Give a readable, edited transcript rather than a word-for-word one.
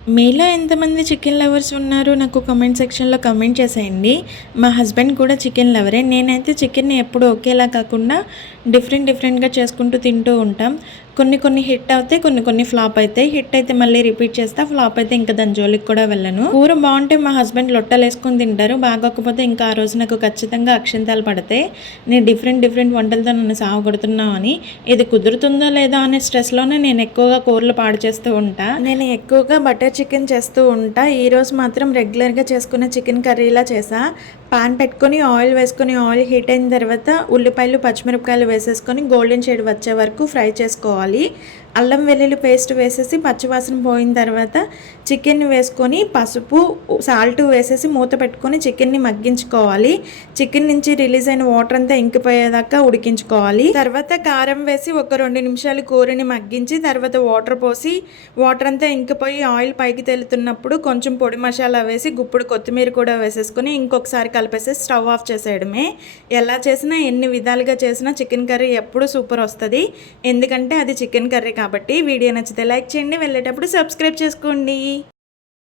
మీలో ఎంతమంది chicken lovers ఉన్నారు? నాకు కామెంట్ సెక్షన్‌లో కామెంట్ చేసేయండి. మా హస్బెండ్ కూడా చికెన్ లవరే. నేనైతే చికెన్‌ని ఎప్పుడూ ఒకేలా కాకుండా డిఫరెంట్‌గా చేసుకుంటూ తింటూ ఉంటాం. కొన్ని హిట్ అవుతాయి. కొన్ని ఫ్లాప్ అయితాయి. హిట్ అయితే మళ్ళీ రిపీట్ చేస్తా. ఫ్లాప్ అయితే ఇంకా దాని జోలికి కూడా వెళ్ళను. కూర బావుంటే మా హస్బెండ్ లొట్టలేసుకొని తింటారు. బాగోకపోతే ఇంకా ఆ రోజు నాకు ఖచ్చితంగా అక్షింతలు పడతాయి. నేను డిఫరెంట్ వంటలతో నన్ను సావగొడుతున్నావు అని. ఇది కుదురుతుందో లేదో అనే స్ట్రెస్‌లోనే నేను ఎక్కువగా కూరలు పాడు చేస్తూ ఉంటా. నేను ఎక్కువగా బటర్ చికెన్ చేస్తూ ఉంటా. ఈరోజు మాత్రం రెగ్యులర్‌గా చేసుకునే చికెన్ కర్రీలా చేశా. పాన్ పెట్టుకొని ఆయిల్ వేసుకొని ఆయిల్ హీట్ అయిన తర్వాత ఉల్లిపాయలు, పచ్చిమిరపకాయలు వేసేసుకొని గోల్డెన్ షేడ్ వచ్చే వరకు ఫ్రై చేసుకోవాలి. అల్లం వెల్లుల్లి పేస్ట్ వేసేసి పచ్చివాసన పోయిన తర్వాత చికెన్ వేసుకొని పసుపు, సాల్ట్ వేసేసి మూత పెట్టుకొని చికెన్ని మగ్గించుకోవాలి. చికెన్ నుంచి రిలీజ్ అయిన వాటర్ అంతా ఇంకిపోయేదాకా ఉడికించుకోవాలి. తర్వాత కారం వేసి ఒక 2 నిమిషాలు కూరని మగ్గించి తర్వాత వాటర్ పోసి వాటర్ అంతా ఇంకిపోయి ఆయిల్ పైకి తేలుతున్నప్పుడు కొంచెం పొడి మసాలా వేసి గుప్పుడు కొత్తిమీర కూడా వేసేసుకొని ఇంకొకసారి కలిపేసి స్టవ్ ఆఫ్ చేసేయడమే. ఎలా చేసినా ఎన్ని విధాలుగా చేసినా చికెన్ కర్రీ ఎప్పుడు సూపర్ వస్తుంది. ఎందుకంటే అది చికెన్ కర్రీ కాబట్టి. వీడియో నచ్చితే లైక్ చేయండి. వెళ్ళేటప్పుడు సబ్స్క్రైబ్ చేసుకోండి.